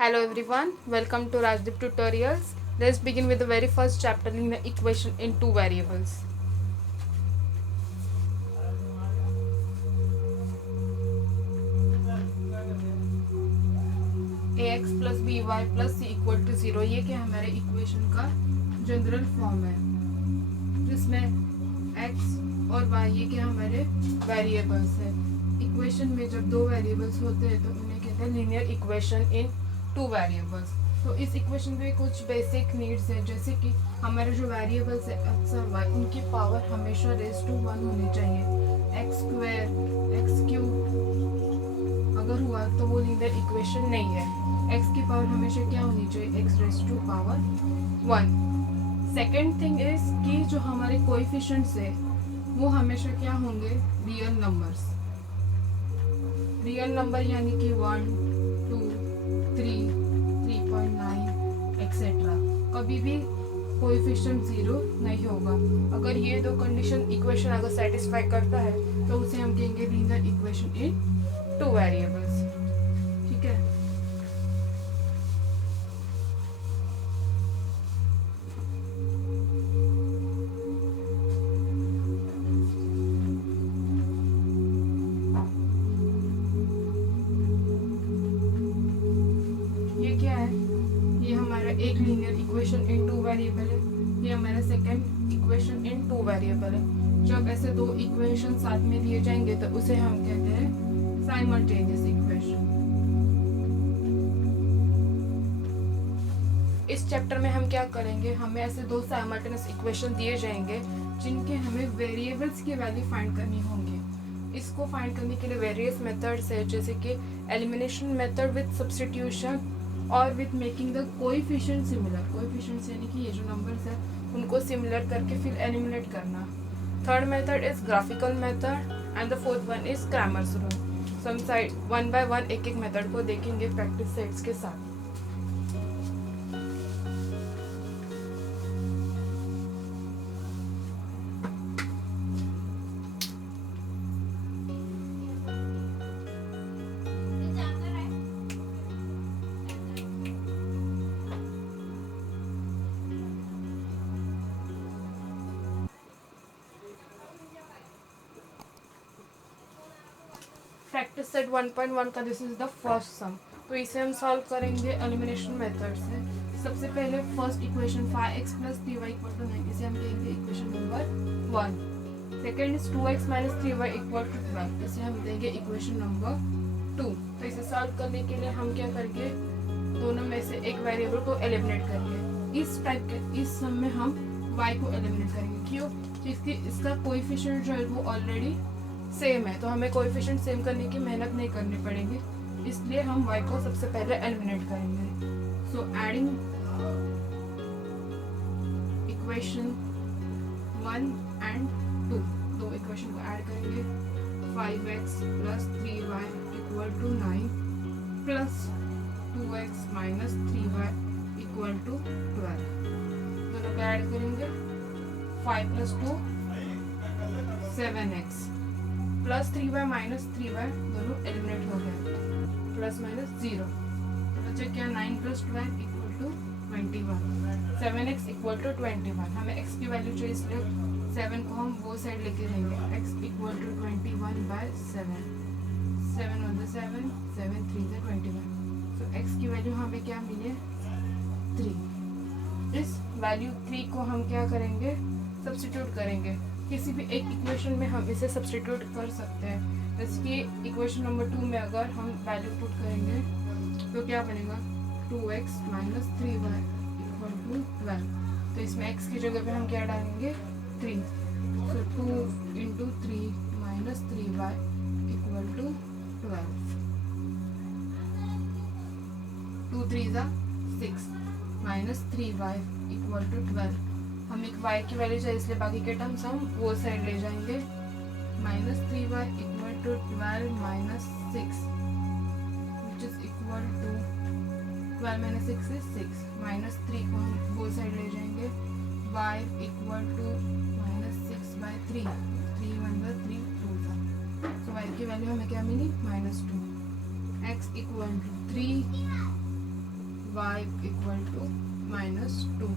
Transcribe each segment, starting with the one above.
Hello everyone, welcome to Rajdeep Tutorials. Let's begin with the very first chapter in the equation in two variables. ax plus by plus c equal to 0, ये क्या हमारे equation का general form है जिसमें x और y ये क्या हमारे वेरिएबल्स है। इक्वेशन में जब दो वेरिएबल्स होते हैं तो उन्हें कहते हैं linear equation in two variables. तो इस इक्वेशन में कुछ बेसिक नीड्स है, जैसे कि हमारे जो वेरिएबल्स है एक्स और वाई, उनकी पावर हमेशा रेज टू 1 होनी चाहिए। एक्स स्क्वायर एक्स क्यूब अगर हुआ तो वो लीनियर इक्वेशन नहीं है। एक्स की पावर हमेशा क्या होनी चाहिए, x raise to power 1। Second thing is कि जो हमारे कोएफिशिएंट्स है वो हमेशा क्या होंगे, रियल नंबर्स। रियल नंबर यानी कि 1 2 3 3.9 एक्सेट्रा। कभी भी कोएफिशिएंट 0 नहीं होगा। अगर ये दो कंडीशन इक्वेशन अगर सेटिस्फाई करता है तो उसे हम कहेंगे linear equation in two variables. ठीक है। ये क्या है, ये हमारा एक linear equation in two variable है, ये हमारा second equation in two variable है। जब ऐसे दो इक्वेशन साथ में दिए जाएंगे तो उसे हम कहते हैं साइमल्टेनियस इक्वेशन। इस चैप्टर में हम क्या करेंगे, हमें ऐसे दो साइमल्टेनियस इक्वेशन दिए जाएंगे जिनके हमें वेरिएबल्स की वैल्यू फाइंड करनी होंगी। इसको फाइंड करने के लिए वेरियस मेथड्स है, जैसे कि एलिमिनेशन मेथड विद सब्स्टिट्यूशन और with making the coefficient similar. Coefficients यानी कि ये जो नंबर्स है उनको सिमिलर करके फिर एलिमिनेट करना। Third method is graphical method and the fourth one is Cramer's rule. So हम साइड वन बाय वन एक एक मेथड को देखेंगे प्रैक्टिस सेट्स के साथ। प्रैक्टिस सेट 1.1 का दिस इज द फर्स्ट सम। तो इसे हम सॉल्व करेंगे एलिमिनेशन मेथड से। सबसे पहले first equation 5x plus 3y equal to 9, इसे हम कहेंगे equation number 1। Second is 2x minus 3y equal to 12, इसे हम देंगे इक्वेशन नंबर 2। तो इसे सॉल्व करने के लिए हम क्या करेंगे, दोनों में से एक वेरिएबल को एलिमिनेट करेंगे। इस टाइप के इस सम में हम y को एलिमिनेट करेंगे। क्यों, क्योंकि इसका कोएफिशिएंट जो है वो ऑलरेडी सेम है, तो हमें कोएफिशिएंट सेम करने की मेहनत नहीं करनी पड़ेगी, इसलिए हम y को सबसे पहले एलिमिनेट करेंगे। सो एडिंग इक्वेशन 1 एंड 2, दो इक्वेशन को ऐड करेंगे। 5x plus 3y equal to 9 plus 2x minus 3y equal to 12, दोनों को ऐड करेंगे। 5 plus 2 7x plus 3y minus 3y दोनों एलिमिनेट हो गए, प्लस माइनस 0। बच्चे क्या, 9 plus 12 equal to 21, 7x equal to 21। हमें x की वैल्यू चाहिए, इसलिए 7 को हम वो साइड लेके रहेंगे। x equal to 21 by 7, 7 1 7, 7 3 21। तो x की वैल्यू हमें क्या मिले, 3। इस वैल्यू 3 को हम क्या करेंगे, सब्स्टिट्यूट करेंगे। किसी भी एक इक्वेशन में हम इसे सब्स्टिट्यूट कर सकते हैं। जैसे कि इक्वेशन नंबर 2 में अगर हम वैल्यू पुट करेंगे तो क्या बनेगा, 2x minus 3y equal to 12। तो इसमें x की जगह पे हम क्या डालेंगे, 3। So 2 into 3 minus 3y equal to 12। 2 3 ज़ा 6 माइनस 3y इक्वल टू 12। हम एक y की वैल्यू चाहिए, इसलिए बाकी के टर्म्स हम वो साइड ले जाएंगे। Minus 3y equal to 12 minus 6 which is equal to 12 minus 6 is 6। Minus 3 को हम वो साइड ले जाएंगे। y equal to minus 6 by 3, 3 1 3 2 था। सो y की वैल्यू हमें क्या मिली, -2। x equal to 3 y equal to -2.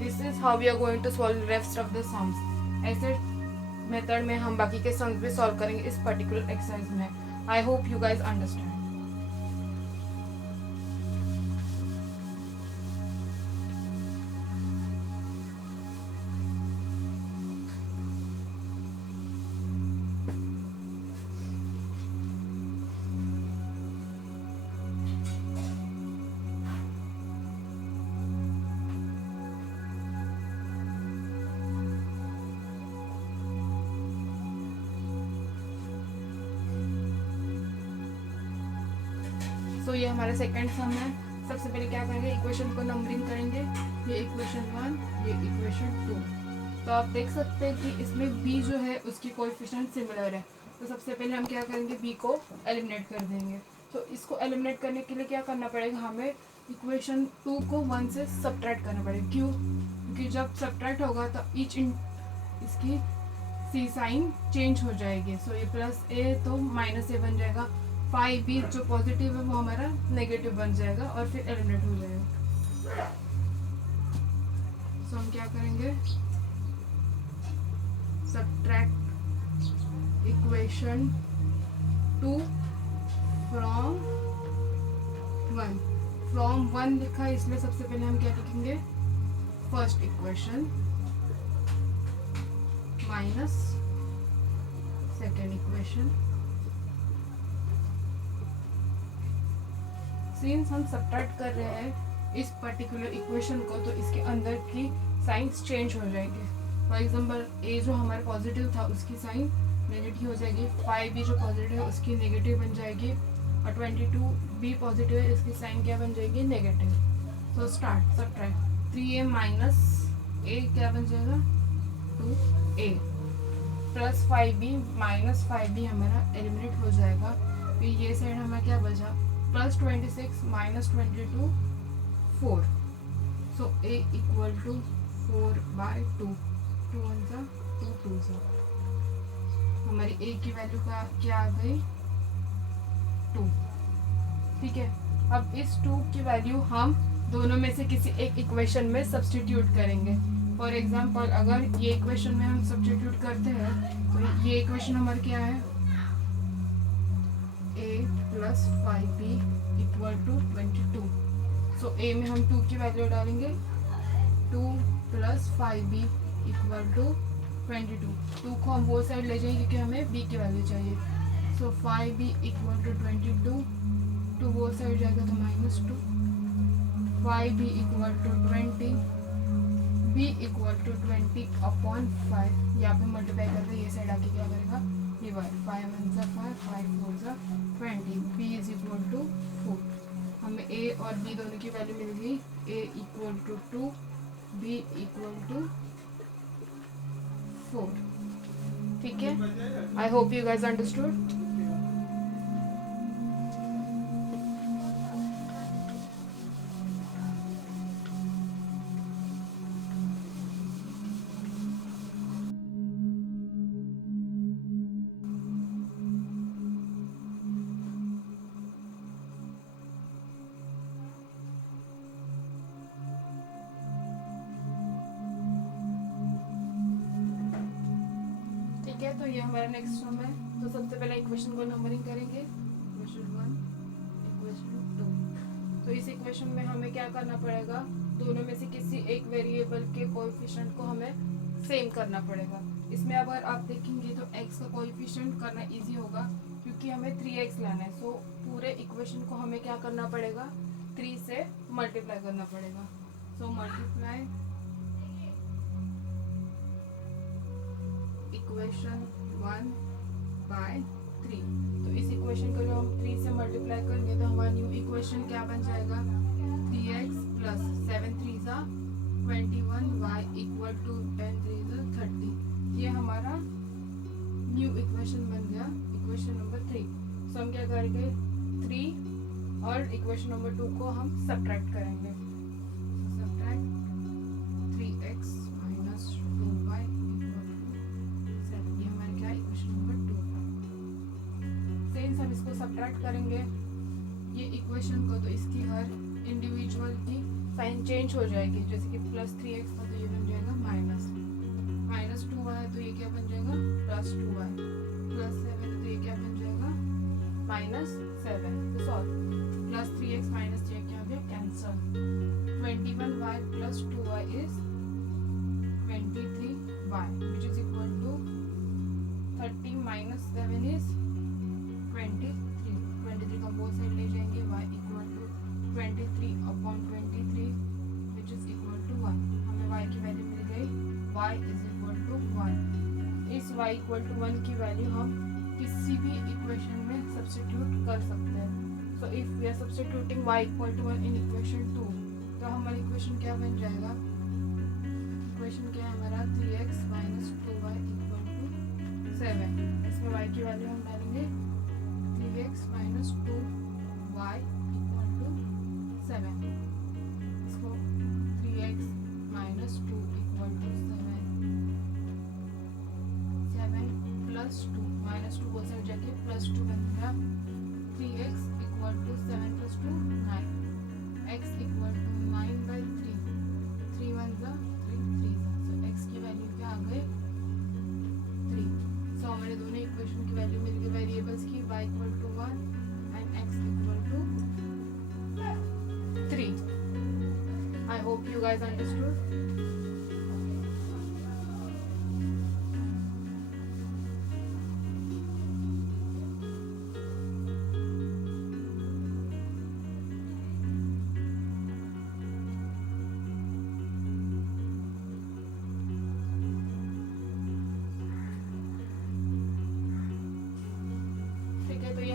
This is how we are going to solve rest of the sums. ऐसे मेथड में हम बाकी के सम्स भी सॉल्व करेंगे इस पर्टिकुलर एक्सरसाइज में. आई होप यू गाइज अंडरस्टैंड. तो ये हमारा सेकंड सम है. सबसे पहले क्या करेंगे, इक्वेशन को नंबरिंग करेंगे. ये इक्वेशन 1, ये इक्वेशन 2. तो आप देख सकते हैं कि इसमें b जो है उसकी कोएफिशिएंट सिमिलर है. तो सबसे पहले हम क्या करेंगे, b को एलिमिनेट कर देंगे. तो इसको एलिमिनेट करने के लिए क्या करना पड़ेगा, हमें इक्वेशन 2 को 1 से सब्ट्रैक्ट करना पड़ेगा. क्यों? क्योंकि जब सब्ट्रैक्ट होगा तो इसकी सी साइन चेंज हो जाएगी. सो ये प्लस a तो माइनस a बन जाएगा. 5b जो पॉजिटिव है वो हमारा नेगेटिव बन जाएगा और फिर एलिमिनेट हो जाएगा. सो हम क्या करेंगे, सब्ट्रैक्ट इक्वेशन 2 फ्रॉम 1. फ्रॉम 1 लिखा है इसलिए सबसे पहले हम क्या लिखेंगे, first equation minus second equation. Since हम सब्ट्रैक्ट कर रहे हैं इस पर्टिकुलर इक्वेशन को तो इसके अंदर की साइंस चेंज हो जाएगी. फॉर एग्जांपल a जो हमारा पॉजिटिव था उसकी साइन नेगेटिव हो जाएगी. 5b जो पॉजिटिव है उसकी नेगेटिव बन जाएगी. और 22b पॉजिटिव है इसकी साइन क्या बन जाएगी, negative. So start subtract. 3a minus a क्या बन जाएगा, 2a plus 5b minus 5b हमारा एलिमिनेट हो जाएगा. फिर ये साइड हमें क्या बचा, plus 26 minus 22 4. So a equal to 4/2. 2 1 सा 2 2 सा. हमारी a की वैल्यू का क्या आ गई, 2. ठीक है. अब इस 2 की वैल्यू हम दोनों में से किसी एक इक्वेशन में सब्स्टिट्यूट करेंगे. फॉर एग्जांपल अगर ये इक्वेशन में हम सब्स्टिट्यूट करते हैं तो ये इक्वेशन हमारी क्या है, a plus 5b equal to 22. So a में हम 2 की वैल्यू डालेंगे, 2 प्लस 5b इक्वल टू 22. 2 को हम वो साइड ले जाएंगे क्योंकि हमें b की वैल्यू चाहिए. सो 5b इक्वल टू 22. 2 वो साइड जाएगा तो -2. 5b equal to 20. b equal to 20/5. यहाँ पे मल्टीप्लाई करके ये साइड आके क्या करेगा, डिवाइड. 5 1 सा 5, 5 4 सा 20. b is equal to 4. हमें a और b दोनों की वैल्यू मिल गई. a equal to 2, b equal to 4. ठीक है. I hope you guys understood. तो ये हमारा नेक्स्ट सम है. तो सबसे पहले इक्वेशन को नंबरिंग करेंगे. Equation 1, equation 2. तो इस इक्वेशन में हमें क्या करना पड़ेगा, दोनों में से किसी एक वेरिएबल के कोएफिशिएंट को हमें सेम करना पड़ेगा. इसमें अगर आप देखेंगे तो x का कोएफिशिएंट करना इजी होगा क्योंकि हमें 3x लाना है. सो पूरे इक्वेशन को हमें क्या करना पड़ेगा, 3 से मल्टीप्लाई करना पड़ेगा. So multiply equation 1/3. तो इस इक्वेशन को जो हम 3 से मल्टीप्लाई करेंगे तो हमारा न्यू इक्वेशन क्या बन जाएगा, 3x प्लस 7 3 सा 21 y इक्वल टू 10 3 सा 30. ये हमारा न्यू इक्वेशन बन गया, इक्वेशन नंबर 3. सो हम क्या करेंगे, 3 और इक्वेशन नंबर 2 को हम सब्ट्रैक्ट करेंगे. Subtract 3x minus 2y equal to 7. ये हमारा क्या है, इक्वेशन नंबर 2. सिंस हम इसको सब्ट्रैक्ट करेंगे, ये इक्वेशन को तो इसकी हर इंडिविजुअल की साइन चेंज हो जाएगी। जैसे कि +3x था तो ये बन जाएगा -2y है तो ये क्या बन जाएगा +2y, +7 है तो ये क्या बन जाएगा -7। तो सॉल्व +3x -3 क्या हो गया cancel. 21y + 2y is 23y which is equal to 30 - 7 is 23 का बोथ साइड ले जाएंगे y equal to 23/23 which is equal to 1। हमें y की वैल्यू मिल गई y is equal to 1। इस y equal to 1 की वैल्यू हम किसी भी इक्वेशन में सब्स्टिट्यूट कर सकते हैं। So if we are substituting y equal to 1 in equation 2 तो हमारा इक्वेशन क्या बन जाएगा, इक्वेशन क्या है हमारा 3x - 2y equal to 7। इसमें y की वैल्यू हम डालेंगे 3x - 2y equal to 7। इसको 3x - 2 equal to 7 + 2 -2 बोल सकते जाके +2 बन गया। 3x equal to 7 + 2 9, x equal to 9/3, 3 1 3 3। So x की वैल्यू क्या आ गई 3। सो हमारे दोनों इक्वेशन की वैल्यू मिल गई वेरिएबल्स की y equal to 1 and x equal to 3। I hope you guys understood।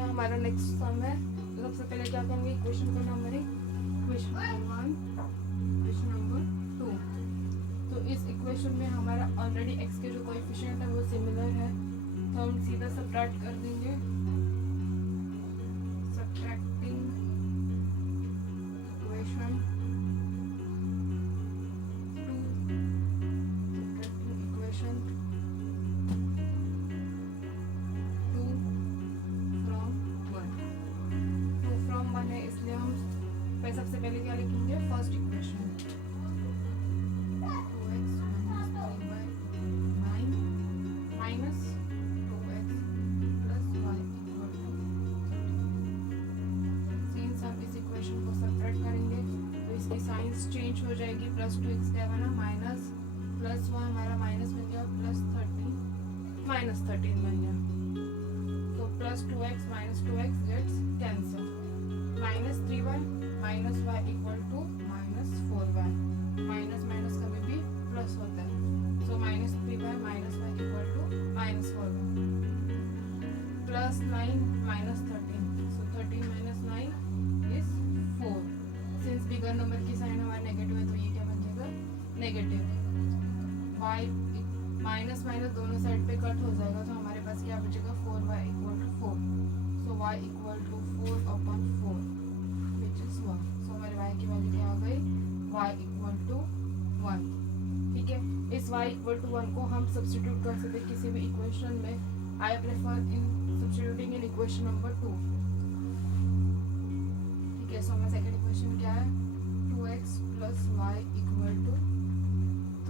हमारा नेक्स्ट सम है। तो सबसे पहले क्या करेंगे इक्वेशन का number equation number 1 equation number 2। तो इस इक्वेशन में हमारा ऑलरेडी x के जो कोएफिशिएंट है वो सिमिलर है तो हम सीधा सब्ट्रैक्ट कर देंगे। सब्ट्रैक्टिंग इक्वेशन 2 सब्ट्रैक्टिंग इक्वेशन 1 है इसलिए हम सबसे पहले क्या लिखेंगे first equation 2x - 3y minus 2x plus y equal to 30। Since हम इस इक्वेशन को सब्ट्रैक्ट करेंगे तो इसकी साइंस चेंज हो जाएगी। +2x क्या बना माइनस, +1 हमारा माइनस बन गया +13 -13 बन गया। तो +2x - 2x gets cancel. -3y - y equal to -4y। Minus minus कभी भी प्लस होता है। So -3y - y equal to -4y। +9 - 13। So 13 - 9 is 4। Since bigger number की साइन हमारा नेगेटिव है तो ये क्या बन जाएगा नेगेटिव। y माइनस माइनस दोनों साइड पे कट हो जाएगा तो हमारे पास क्या बचेगा 4y equal to 4। So y equal to 4/4 which is 1। सो हमारे y की वैल्यू क्या आ गई y equal to 1। ठीक है, इस y equal to 1 को हम सब्स्टिट्यूट कर सकते हैं किसी भी इक्वेशन में। I prefer in substituting in equation number 2। ठीक है, सो हमारा सेकंड इक्वेशन क्या है 2x plus y equal to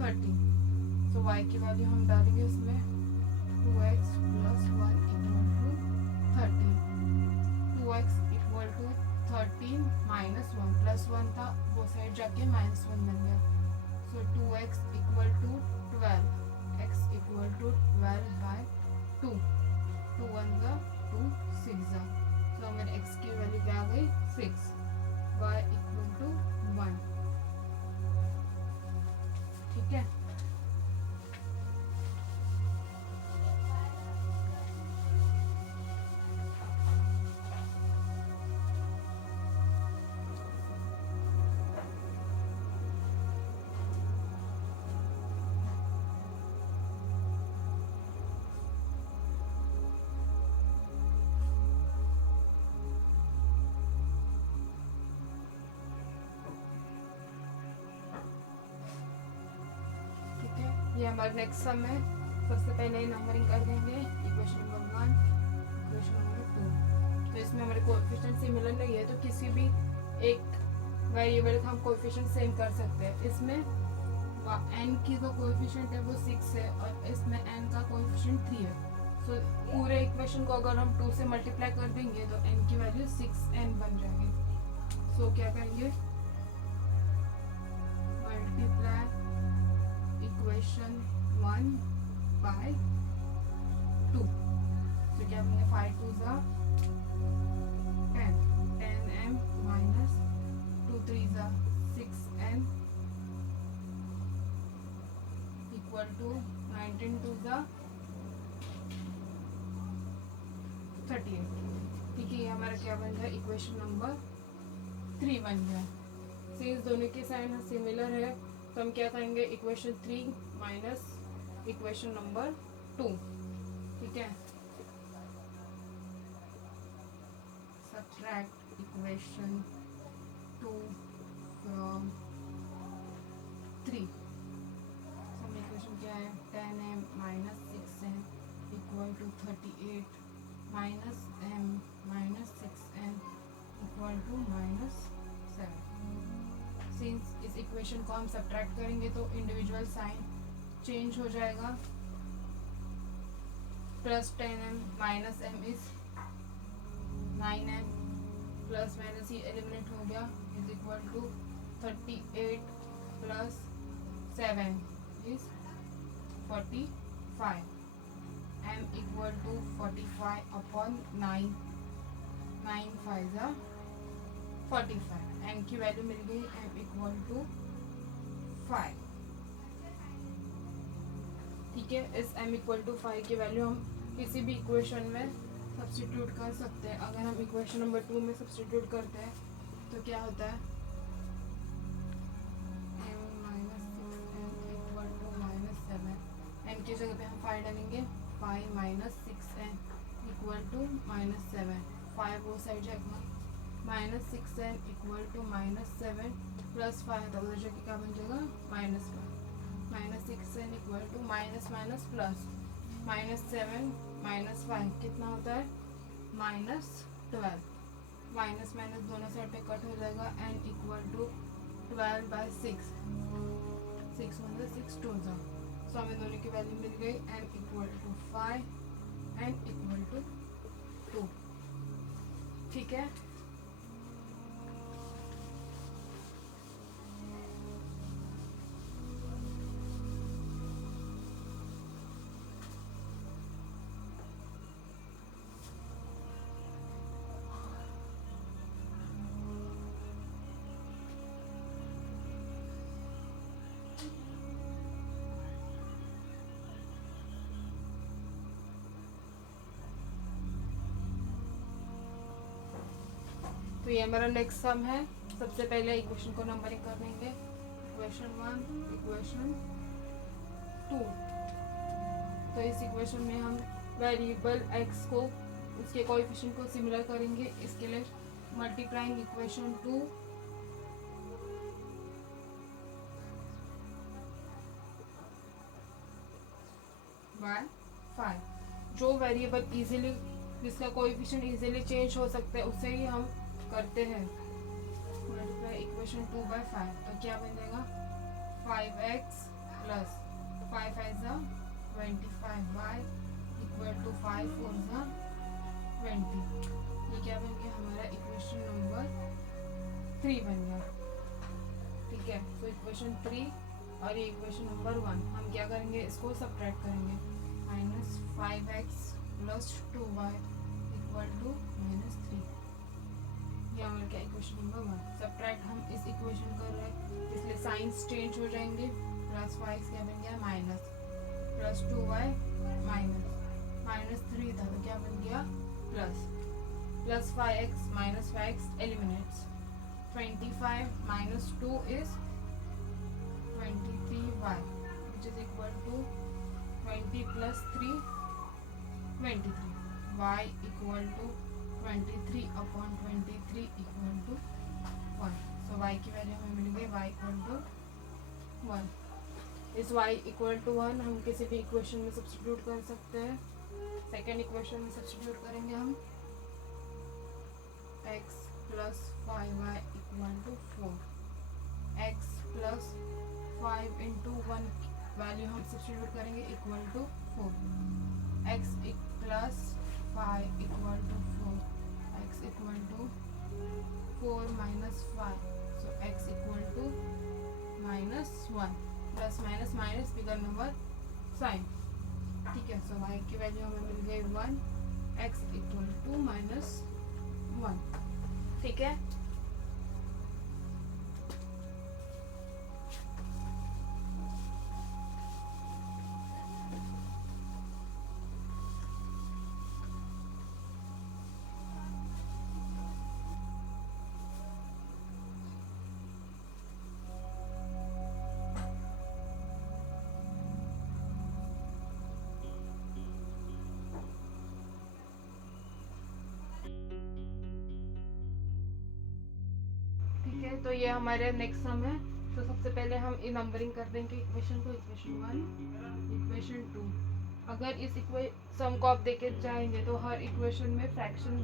30। So y की वैल्यू हम डालेंगे इसमें 2x plus y equal to 30। 2x equal to 13 minus 1 plus 1 था वो साइड जाके -1 बन गया। सो 2x equal to 12, x equal to 12/2। 2 1 2 6। सो हमारे x की वैल्यू क्या आ गई 6। y equal to 1। ठीक है, ये हमारा नेक्स्ट सम है। सबसे पहले नंबरिंग कर देंगे इक्वेशन नंबर 1 इक्वेशन नंबर 2। तो इसमें हमारे कोएफिशिएंट सिमिलर नहीं है तो किसी भी एक वेरिएबल का हम कोएफिशिएंट सेम कर सकते हैं। इसमें n की जो कोएफिशिएंट है वो 6 है और इसमें n का कोएफिशिएंट 3 है। सो पूरे इक्वेशन को अगर हम 2 से मल्टीप्लाई कर देंगे तो n की वैल्यू 6n बन जाएगी। सो क्या करेंगे, मल्टीप्लाई इक्वेशन 1 बाय 2। तो क्या बनेगा, 5 2 ज़ा 10, 10m माइनस 2 3 ज़ा 6n इक्वल टू 19 2 ज़ा 38। ठीक है, ये हमारा क्या बन जाए, इक्वेशन नंबर 3 बन जाए। सिंस दोनों के साइन सिमिलर है तो हम क्या करेंगे, इक्वेशन 3 माइनस इक्वेशन नंबर 2। ठीक है, सब्ट्रैक्ट इक्वेशन 2 फ्रॉम 3। सब इक्वेशन क्या है, 10m minus 6n equal to 38 minus m minus 6n equal to minus 7। Since इस इक्वेशन को हम सब्ट्रैक्ट करेंगे तो इंडिविजुअल साइन चेंज हो जाएगा। Plus 10m minus m is 9m, plus minus ये एलिमिनेट हो गया, is equal to 38 plus 7 is 45। m equal to 45 upon 9, 9 5 ज़ा 45। m की वैल्यू मिल गई, m इक्वल टू 5। ठीक है, इस m इक्वल टू 5 की वैल्यू हम किसी भी इक्वेशन में सब्स्टिट्यूट कर सकते हैं। अगर हम इक्वेशन नंबर 2 में सब्स्टिट्यूट करते हैं तो क्या होता है, m minus 6n equal to minus 7। n की जगह पे हम 5 डालेंगे, 5 minus 6n equal to minus 7। 5 वो साइड जाएगा, minus 6n equal to minus 7 plus 5 तो उधर जगह क्या बन जाएगा, minus 5। Minus 6n equal to minus minus plus, minus 7 minus 5 कितना होता है, माइनस 12। माइनस माइनस दोनों साइड पे कट हो जाएगा, n इक्वल टू 12 बाई 6, 6 1 6 2 ज़ा। सो हमें दोनों की वैल्यू मिल गई, n equal to 5, n equal to 2। ठीक है, तो ये हमारा नेक्स्ट सम है। सबसे पहले इक्वेशन को नंबरिंग कर देंगे, इक्वेशन 1, इक्वेशन 2। तो इस इक्वेशन में हम वेरिएबल x को उसके कोएफिशिएंट को सिमिलर करेंगे। इसके लिए मल्टीप्लाइंग इक्वेशन 2 बाय 5। जो वेरिएबल इजीली, जिसका कोएफिशिएंट इजीली चेंज हो सकता है उससे ही हम करते हैं। मल्टीप्लाई इक्वेशन 2 बाय 5 तो क्या बन जाएगा, 5x प्लस 5 5 ज़ा 25y इक्वल टू 5 4 ज़ा 20। ये क्या बन गया, हमारा इक्वेशन नंबर 3 बन गया। ठीक है, तो इक्वेशन 3 और ये इक्वेशन नंबर 1 हम क्या करेंगे, इसको सब्ट्रैक्ट करेंगे। Minus 5x plus 2y equal to minus 3। ये हमारा क्या, इक्वेशन नंबर 1। सब्ट्रैक्ट हम इस इक्वेशन कर रहे हैं इसलिए साइंस चेंज हो जाएंगे। प्लस 5 क्या बन गया, minus, plus 2y minus, minus 3 था तो क्या बन गया, plus, plus 5x minus 5x eliminates. 25 minus 2 is 23y which is equal to 20 plus 3 23। y equal to 23 upon 23 equal to 1। So y की वैल्यू हमें मिल गई, y इक्वल टू 1। इस y इक्वल टू 1 हम किसी भी इक्वेशन में सब्स्टिट्यूट कर सकते हैं। सेकेंड इक्वेशन में सब्स्टिट्यूट करेंगे हम, x plus 5y 5 into 1 value हम सब्स्टिट्यूट करेंगे equal to 4, x plus 5 equal to 4, x equal to 4 minus 5, so x equal to -1, plus minus minus bigger number sign, ठीक है। सो वाई की वैल्यू हमें मिल गई 1, एक्स इक्वल टू -1, ठीक है। ठीक है, तो ये हमारे नेक्स्ट सम है। तो सबसे पहले हम नंबरिंग कर देंगे इक्वेशन को, इक्वेशन 1, इक्वेशन 2। अगर इस सम को आप देखे जाएंगे तो हर इक्वेशन में फ्रैक्शन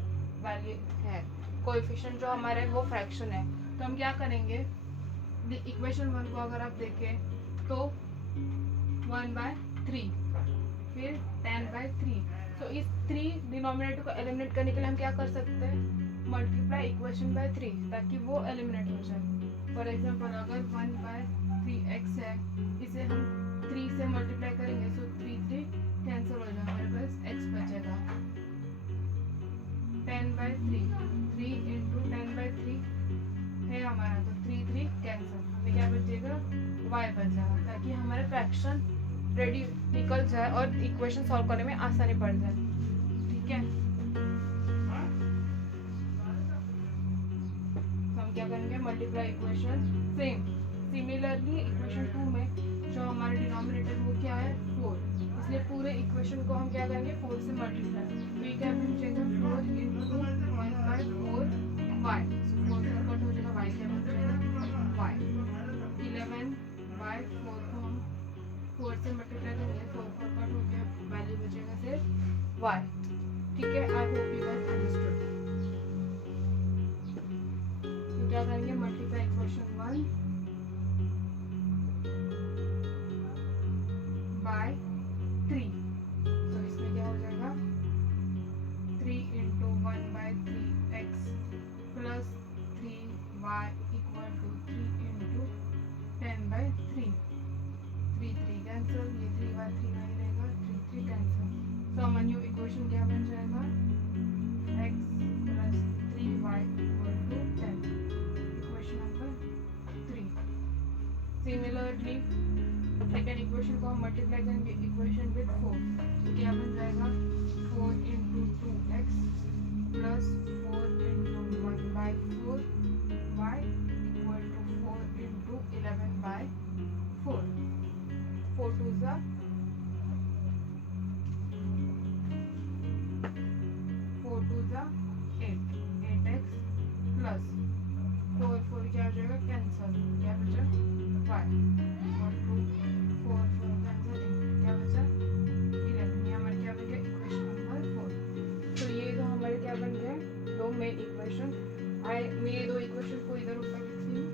वैल्यू है, कोएफिशिएंट जो हमारा है वो फ्रैक्शन है। तो हम क्या करेंगे, इक्वेशन 1 को अगर आप देखें तो 1/3, फिर 10/3। तो इस 3 डिनोमिनेटर को एलिमिनेट करने के लिए हम क्या कर सकते हैं, मल्टीप्लाई इक्वेशन बाय 3, ताकि वो एलिमिनेट हो जाए। फॉर एग्जांपल अगर 1/3x है, इसे हम 3 से मल्टीप्लाई करेंगे, सो 3 कैंसिल हो जाएगा, हमारे पास x बचेगा। 10/3, 3 इंटू 10/3 है हमारा, तो 3 कैंसिल, हमें क्या बचेगा, y बच जाएगा, ताकि हमारे फ्रैक्शन रेडी निकल जाए और इक्वेशन सॉल्व करने में आसानी पड़ जाए, ठीक है। क्या करेंगे, multiply equation same. Similarly equation 2 में जो हमारे डिनोमिनेटर वो क्या है 4, इसलिए पूरे इक्वेशन को हम क्या करेंगे 4 से मल्टीप्लाई, तो ये क्या बन जाएगा 4 इंटू 1/4 y, सो 4 से कट हो जाएगा, y क्या बन जाएगा y। 11/4 को हम 4 से मल्टीप्लाई करेंगे, 4 कट हो गया, वैल्यू बचेगा सिर्फ y, ठीक है। I hope you guys understood. क्या करेंगे, मल्टीप्लाई इक्वेशन 1 बाय 3, तो इसमें क्या हो जाएगा 3 into 1/3x plus 3y equal to 3 into 10/3, 3 cancel, ये 3y नहीं रहेगा, 3 कैंसिल, तो हमारा न्यू इक्वेशन क्या बन जाएगा, x plus 3y equal to 10, number 3। Similarly second equation को हम मल्टीप्लाई करेंगे इक्वेशन विद 4, तो क्या बन जाएगा 4 into 2x plus 4 into 1/4 y equal to 4 into 11/4, 4 2 ज़ा 8, 8x प्लस 4 क्या हो जाएगा कैंसल, क्या बचा y इक्वल टू 4 कैंसल, क्या बचा 11, ये हमारे क्या बन गया इक्वेशन नंबर 4। तो ये तो हमारे क्या बन गया दो मेन इक्वेशन। मैं ये दो इक्वेशन को इधर ऊपर लिखती हूँ,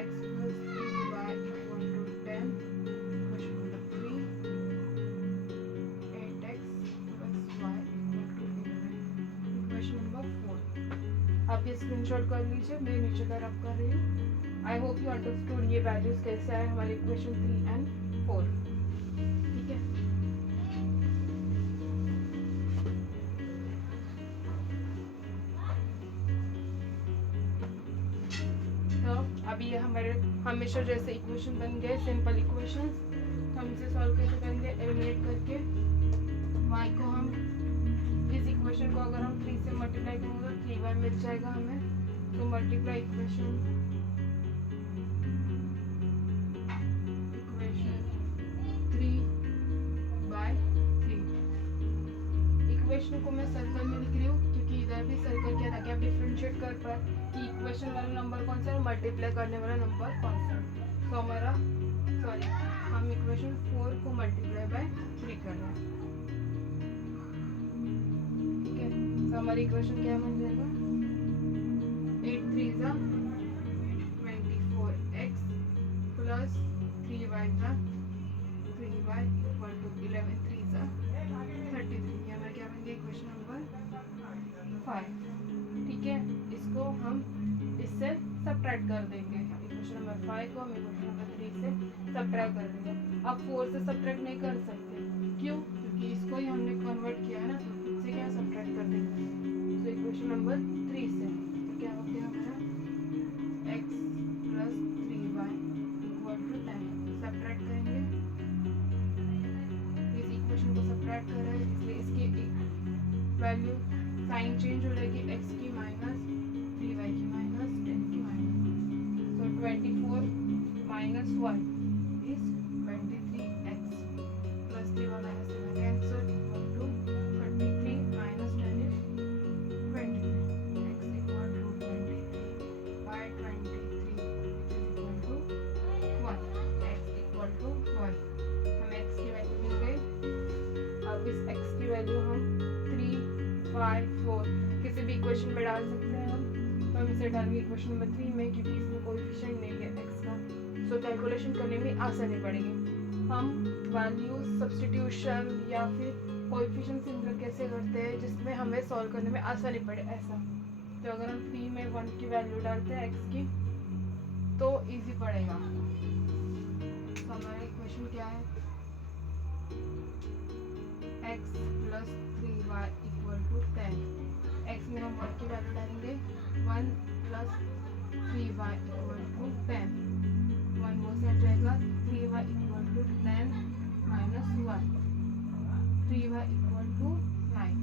x plus 3y equal to 10, equation number 3, 8x plus y equal to 11, equation number 4। आप ये स्क्रीनशॉट कर लीजिए, मैं नीचे का रब कर रही हूँ। आई होप यू अंडरस्टूड ये वैल्यूज कैसे आए हमारे इक्वेशन 3 एंड 4, ठीक है। तो अभी ये हमारे हमेशा जैसे इक्वेशन बन गए सिंपल इक्वेशंस, तो हम इसे सॉल्व कैसे करेंगे, एलिमिनेट करके y को हम इस इक्वेशन को अगर हम 3 से मल्टीप्लाई करेंगे तो 3y मिल जाएगा हमें, तो मल्टीप्लाई इक्वेशन 3/3। इक्वेशन को मैं सर्कल में लिख रही हूँ क्योंकि इधर भी सर्कल किया ताकि आप डिफ्रेंशिएट कर पाए कि इक्वेशन वाला नंबर कौन सा है और मल्टीप्लाई करने वाला नंबर कौन सा है। तो हमारा हम इक्वेशन 4 को मल्टीप्लाई बाय 3 कर रहे हैं, ठीक है। तो हमारी इक्वेशन क्या बन जाएगा 8 3 ज़ा 24x प्लस 11 3 सा 33, ये हमारा क्या बन गया इक्वेशन नंबर 5। ठीक है, इसको हम इससे सब्ट्रैक्ट कर देंगे, इक्वेशन नंबर 5 को हम इक्वेशन नंबर 3 से सब्ट्रैक्ट कर देंगे। अब 4 से सब्ट्रैक्ट नहीं कर सकते, क्यों? क्योंकि इसको ही हमने कन्वर्ट किया है ना, तो इससे क्या सब्ट्रैक्ट कर देंगे। तो इक्वेशन नंबर 3 से तो क्या हो गया हमारा x plus 3y equal to 10। Subtract करेंगे, इस इक्वेशन को सब्ट्रैक्ट कर रहे हैं, इसलिए इसकी वैल्यू साइन चेंज हो जाएगी, x की माइनस 3y की माइनस 10 की minus, so 24 minus 1 is 23x plus 3y minus 3y cancel equal to 33 minus 10 is 23, x equal to 23 by 23 equal to 1, x equal to 1। हमें x की value मिल गई। अब इस x की वैल्यू हम 3 5 4 किसी भी इक्वेशन में डाल सकते हैं हम इसे डालेंगे इक्वेशन नंबर 3 में, क्योंकि इसमें कोएफिशिएंट नहीं है x का, सो कैलकुलेशन करने में आसानी पड़ेगी। हम वैल्यू सब्स्टिट्यूशन या फिर कोएफिशिएंट सिंपल कैसे करते हैं जिसमें हमें सॉल्व करने में आसानी पड़े, ऐसा। तो अगर हम 3 में 1 की वैल्यू डालते हैं x की तो इजी पड़ेगा। तो हमारा इक्वेशन क्या है, x plus 3y equal to 10। x में हम 1 की वैल्यू डालेंगे, 1 प्लस 3y इक्वल टू 10, 1 वो से हट जाएगा, 3y equal to 10 minus 1, 3y equal to 9।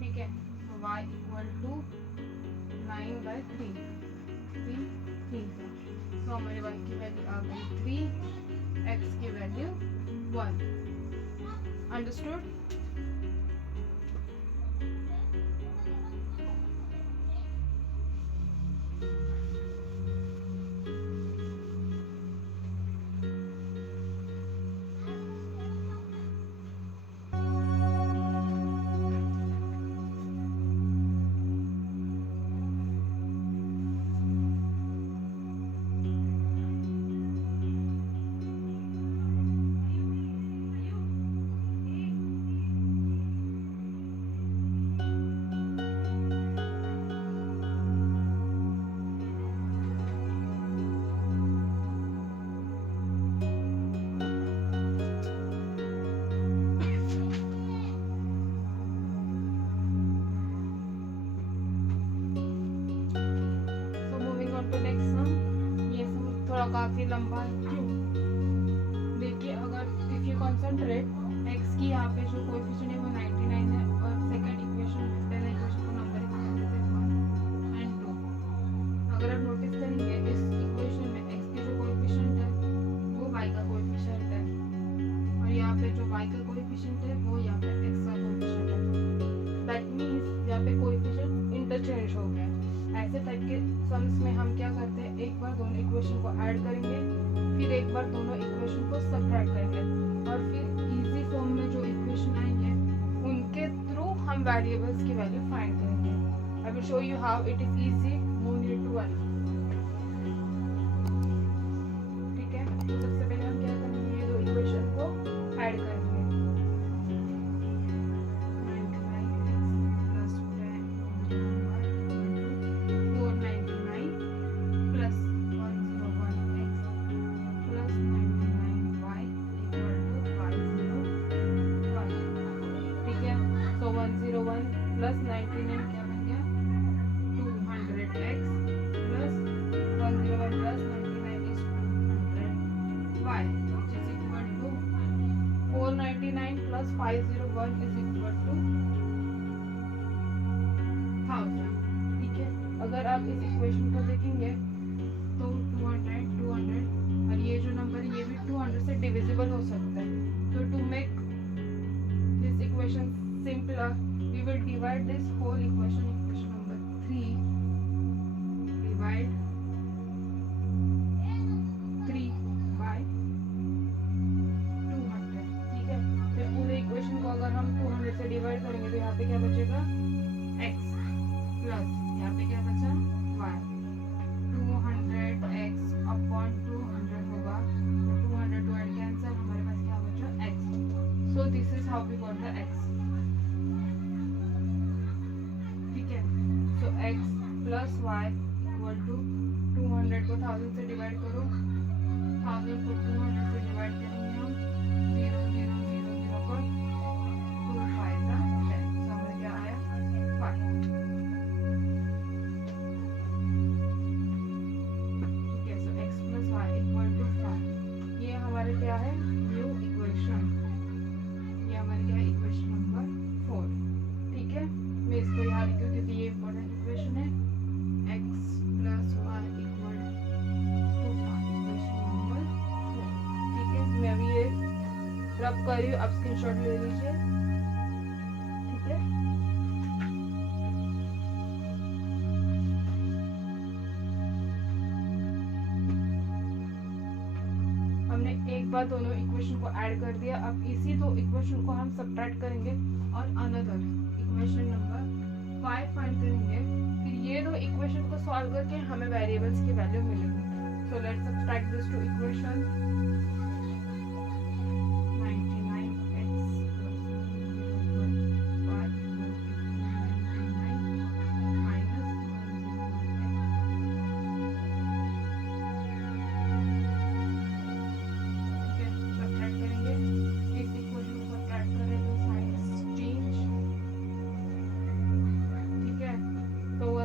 ठीक है, तो y इक्वल टू 9 बाई 3 का, तो हमारे y की वैल्यू आ गई 3, x की वैल्यू 1। अंडरस्टूड? काफी लंबा है, क्यों? देखिए, अगर इफ यू कंसंट्रेट x की यहाँ पे जो कोएफिशिएंट है वो 99 है, और सेकंड इक्वेशन पहले इक्वेशन को नंबर देते हैं 1 एंड 2। अगर आप नोटिस करेंगे इस इक्वेशन में x की जो कोएफिशिएंट है वो y का कोएफिशिएंट है, और यहाँ पे जो y का कोएफिशिएंट है वो यहाँ पे x का कोएफिशिएंट है। दैट मीन्स यहाँ पे कोएफिशिएंट इंटरचेंज हो गया। ऐसे टाइप के सम्स में हम क्या करते हैं, एक बार दोनों इक्वेशन को ऐड करेंगे, फिर एक बार दोनों इक्वेशन को सब्ट्रैक्ट करेंगे, और फिर इजी फॉर्म में जो इक्वेशन आएंगे उनके थ्रू हम वेरिएबल्स की वैल्यू फाइंड करेंगे। I will show you how it is easy, no need to worry. ठीक है, तो सबसे पहले हम क्या करेंगे, ये दो इक्वेशन को ऐड करेंगे। प्लस 99 क्या बन गया 200x plus 101 plus 99 is 200y which is equal to 499 plus 501 is equal to 1000। ठीक है, अगर आप इस इक्वेशन को देखेंगे तो 200 और ये जो नंबर ये भी 200 से डिविजिबल हो सकता है। तो to make this equation simpler we will divide this whole equation number 3 divide 3 by 200। ठीक है, फिर पूरे इक्वेशन को अगर हम 200 से डिवाइड करेंगे तो यहाँ पे क्या बचेगा x प्लस यहाँ पे क्या बचा y how we got the x. ठीक है, so x plus y equal to 200 को 1000 से डिवाइड करो, 1000 को 200 से डिवाइड करेंगे हम, 0 0 0 0 को 2 5 10, समझ क्या आया 5. ठीक है, so x plus y equal to 5. ये हमारे क्या है, न्यू इक्वेशन. ये हमारे क्या है, इक्वेशन नंबर 4. ठीक है, मैं इसको यहाँ लिखूँ क्योंकि ये इम्पोर्टेंट इक्वेशन है. x plus y equal to 5, equation number 4. ठीक है, मैं अभी ये रब कर रही हूँ, आप स्क्रीनशॉट ले लीजिए. ठीक है, हमने एक बार दोनों इक्वेशन को ऐड कर दिया. अब इसी दो इक्वेशन को हम सब्ट्रैक्ट करेंगे और अनदर इक्वेशन नंबर 5 फाइंड करेंगे. फिर ये दो इक्वेशन को सॉल्व करके हमें वेरिएबल्स की वैल्यू मिलेगी. So let's subtract this two equation.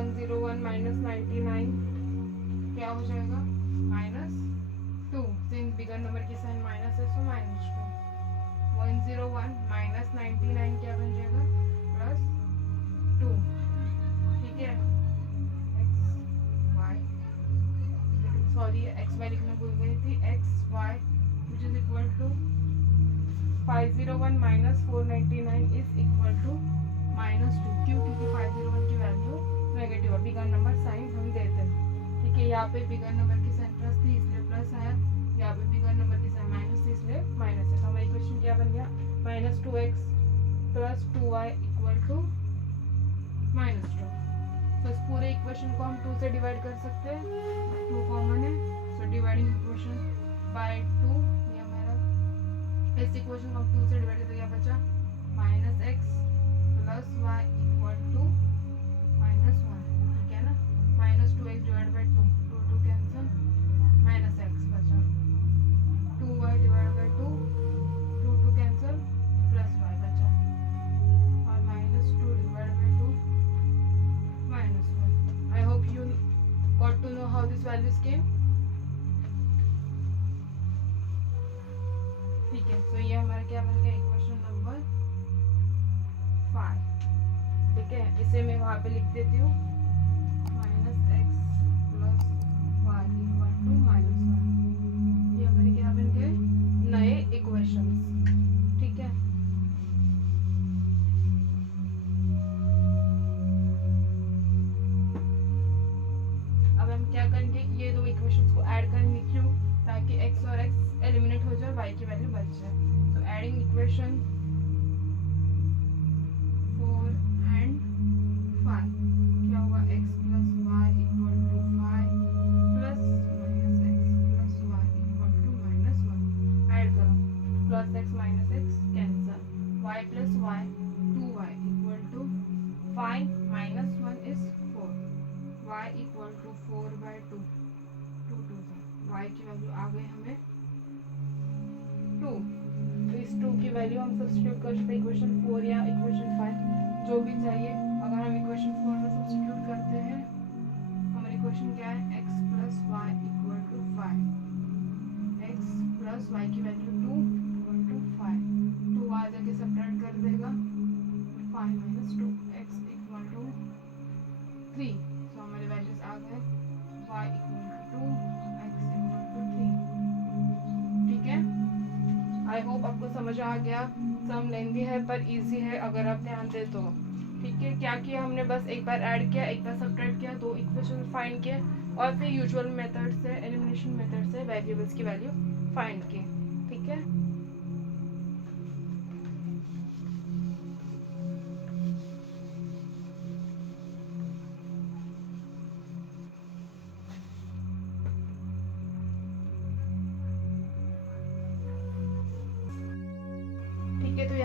101 minus 99 क्या हो जाएगा, -2. सिंस बिगर नंबर की साइन माइनस है सो -2. 101 माइनस 99 क्या बन जाएगा, +2. ठीक है, x y, sorry x y लिखना भूल गई थी. X y which is equal to 501 minus 499 is equal to -2. क्यों, क्योंकि 501 की वैल्यू नेगेटिव है, बिगर नंबर साइन हम देते हैं. ठीक है, यहाँ पे बिगर नंबर की साइन प्लस थी इसलिए प्लस आया, यहाँ पे बिगर नंबर की साइन माइनस थी इसलिए माइनस है. तो हमारा इक्वेशन क्या बन गया, -2x plus 2y equal to -2. तो इस पूरे इक्वेशन को हम 2 से डिवाइड कर सकते हैं, 2 कॉमन है, सो डिवाइडिंग इक्वेशन बाय 2. ये हमारा इस इक्वेशन को हम 2 से डिवाइड करते क्या बचा, -x plus y equal to -1. ठीक है ना, -2x divide by 2, 2 cancel, -x बचा, 2y divide by 2, 2 cancel, +y बचा, और -2 divide by 2, -1. I hope you got to know how this values came. ठीक है, तो ये हमारा क्या बन गया, इक्वेशन नंबर 5. ठीक है, इसे मैं वहाँ पे लिख देती हूँ, -x plus y equal to -1. ये हमारे क्या बन गए, नए इक्वेशंस. ठीक है, अब हम क्या करेंगे, ये दो इक्वेशंस को ऐड करेंगे. क्यों, ताकि x और x एलिमिनेट हो जाए, y की वैल्यू बच जाए. तो एडिंग इक्वेशन 4 एंड 5 क्या होगा, x plus y equal to 5 plus -x plus y equal to -1. Add करो, +x -x cancel, y plus y 2y equal to 5 -1 is 4, y equal to 4/2, 2 2 y की वैल्यू आ गई हमें 2. तो इस 2 की वैल्यू हम सब्स्टिट्यूट कर सकते हैं इक्वेशन 4 या इक्वेशन 5, जो भी चाहिए. अगर हम इक्वेशन 4 में सब्स्टिट्यूट करते हैं, हमारी इक्वेशन क्या है, x plus y equal to 5, x plus y की वैल्यू 2 इक्वल टू 5, 2 आ जाके सब्ट्रैक्ट कर देगा, 5 माइनस 2, x इक्वल टू 3. तो हमारे वैल्यूज आ गए, y equal to 2, x equal to 3. ठीक है, आई होप आपको समझ आ गया. सम लेंदी है पर इजी है अगर आप ध्यान दे तो. ठीक है, क्या किया हमने, बस एक बार ऐड किया, एक बार सब्ट्रैक्ट किया, दो इक्वेशन फाइंड किए, और फिर यूजुअल मेथड से, एलिमिनेशन मेथड से वेरिएबल्स की वैल्यू फाइंड की. ठीक है,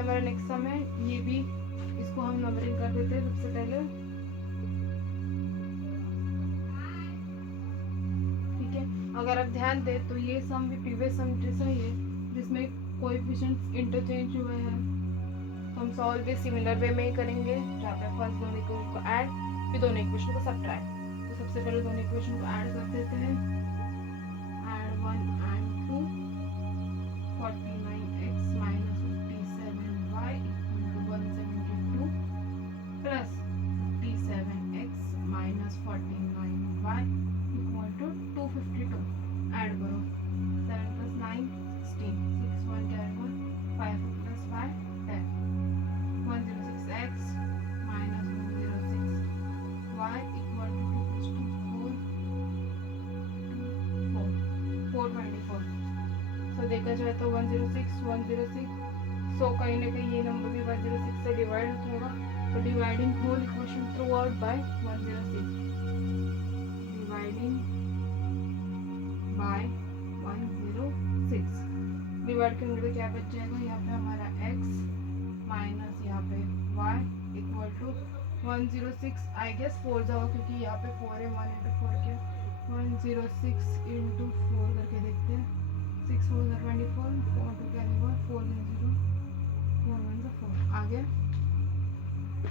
हमारा नेक्स्ट सम है, ये भी इसको हम नंबरिंग कर देते हैं सबसे पहले। ठीक है, अगर आप ध्यान दें तो ये सम भी प्रीवियस सम जैसा ही है, जिसमें कोएफिशिएंट्स इंटरचेंज हुए हैं। तो हम सॉल्व भी सिमिलर वे में ही करेंगे, जहाँ पे फर्स्ट दोनों इक्वेशन को ऐड, फिर दोनों इक्वेशन को सब्ट्रैक्ट। तो सबसे पहले दोनों इक्वेशन को ऐड कर देते हैं। Add 1 and 2, 49x minus 57y equal to 172 plus 57x minus 49y equal to 252। Add करो, 7 plus 9 16, 6 1 carry 1, 5 plus 5 10, 106x minus 106y equal to 2 plus 2 4, 424। सो देखा जाए तो 106 सो कहीं ना कहीं ये नंबर भी 106 से डिवाइड होगा। तो dividing whole equation throughout by 106, dividing by 106। Divide करेंगे तो क्या बच जाएगा, यहाँ पे हमारा x माइनस यहाँ पे y equal to 106, I guess 4 जाओ क्योंकि यहाँ पे 4 है, 1 इंटू 4 क्या 106 इंटू 4 करके देखते हैं। 6 4 24, 4 2 कैरी 1, 4 0 4 1 4 आ गया।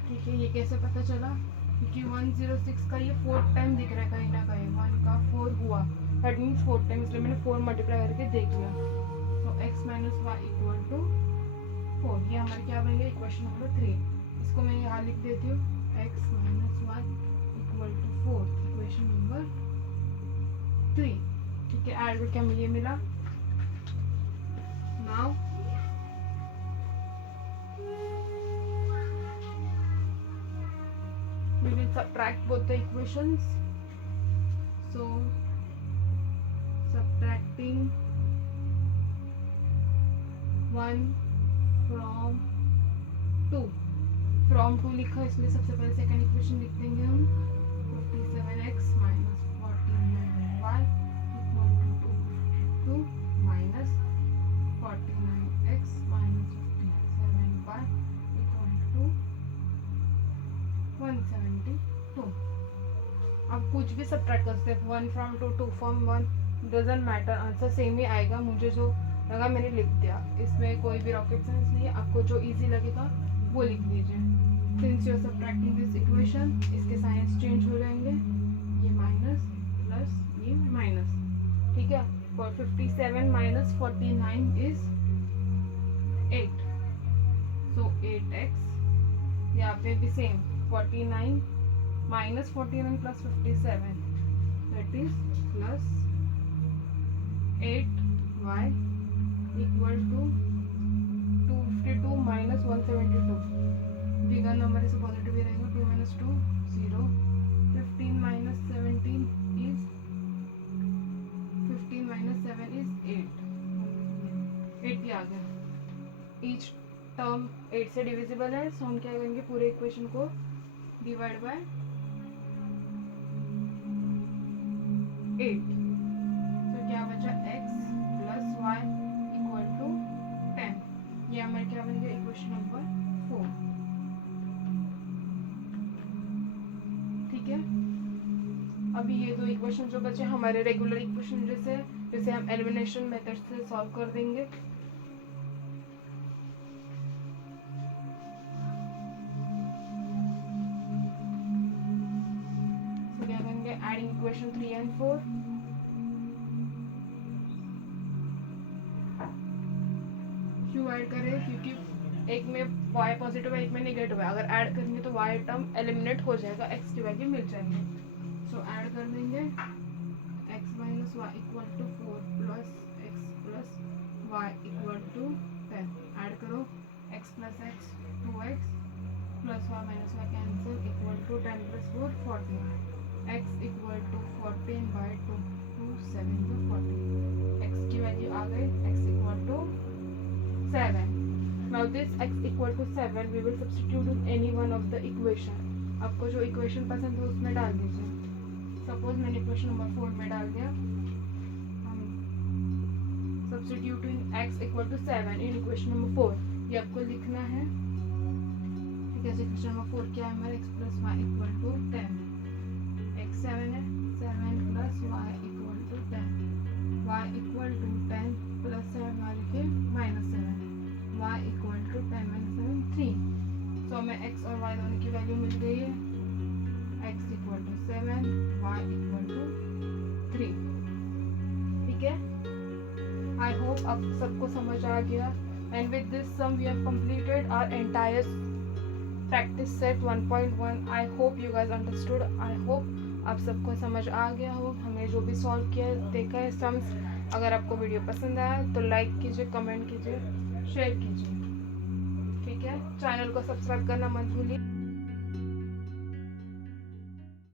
ठीक है, ये कैसे पता चला, क्योंकि 106 का ये 4 टाइम दिख रहा है कहीं ना कहीं, 1 का 4 हुआ, दैट मीन्स 4 टाइम, इसलिए मैंने 4 मल्टीप्लाई करके देख लिया। तो x minus y equal to 4, ये हमारे क्या बन गया इक्वेशन नंबर 3। इसको मैं यहाँ लिख देती हूँ, x minus y equal to 4, equation number 3। ठीक है, ऐड करके हमें ये मिला। Now we will subtract both the equations. So subtracting 1 from 2, from 2 लिखा इसलिए सबसे पहले सेकंड इक्वेशन लिख देंगे हम, 57x minus 49y equal to 2 minus 49x minus 57y equal to 172। अब कुछ भी सब्ट्रैक्ट कर सकते हैं, 1 from 2, 2 from 1, doesn't matter, answer same ही आएगा। मुझे जो लगा मैंने लिख दिया, इसमें कोई भी रॉकेट साइंस नहीं है, आपको जो इजी लगेगा वो लिख दीजिए। Since you are subtracting this equation, इसके साइंस चेंज हो जाएंगे, ये माइनस प्लस ये माइनस। ठीक है, for 57 minus 49 is 8, so 8x, यहाँ पे भी same 49 minus 49 plus 57, that is plus 8y equal to 252 minus 172। Bigger number से पॉजिटिव ही रहेगा, 2 minus 2 0, 15 minus 17 is 15 minus 7 is 8, 8 ही आ गया। ईच टर्म 8 से डिविजिबल है, सो हम क्या करेंगे, पूरे इक्वेशन को डिवाइड बाय 8। तो क्या बचा, x plus y equal to 10। ये हमारे क्या बन गया इक्वेशन नंबर 4। ठीक है, अभी ये दो इक्वेशन जो बचे हमारे रेगुलर इक्वेशन जैसे हम एलिमिनेशन मेथड से सॉल्व कर देंगे। Adding equation 3 and 4, क्यों ऐड करें, क्योंकि एक में y पॉजिटिव है, एक में नेगेटिव है, अगर ऐड करेंगे तो y टर्म एलिमिनेट हो जाएगा, x की वैल्यू मिल जाएगी। सो ऐड कर देंगे, x minus y equal to 4 plus x plus y equal to 10। Add करो, x plus x 2x plus y minus y cancel equal to 10 plus 4 14, x equal to 14 by 2, 2 7 to 40, x की वैल्यू आ गई, x equal to 7। Now this x equal to 7 we will substitute in any one of the equation. आपको जो equation पसंद हो उसमें डाल दीजिए। सपोज मैंने इक्वेशन नंबर 4 में डाल दिया, हम substituting x equal to 7 in equation number 4। ये आपको लिखना है। ठीक है, क्वेश्चन नंबर 4 क्या है हमारा, x plus y equal to 10। x 7 है, 7 plus y equal to 10, y equal to 10 plus 7 हमारे लिखे -7, y इक्वल टू 10 -7 3। तो हमें x और y दोनों की वैल्यू मिल गई है, x equal to 7, y equal to 3। ठीक है, आई होप अब सबको समझ आ गया। And with this sum we have completed our entire practice set 1.1। I hope you guys understood. I hope आप सबको समझ आ गया हो, हमने जो भी सॉल्व किया है, देखा है सम्स। अगर आपको वीडियो पसंद आया तो लाइक कीजिए, कमेंट कीजिए, शेयर कीजिए। ठीक है, चैनल को सब्सक्राइब करना मत भूलिए।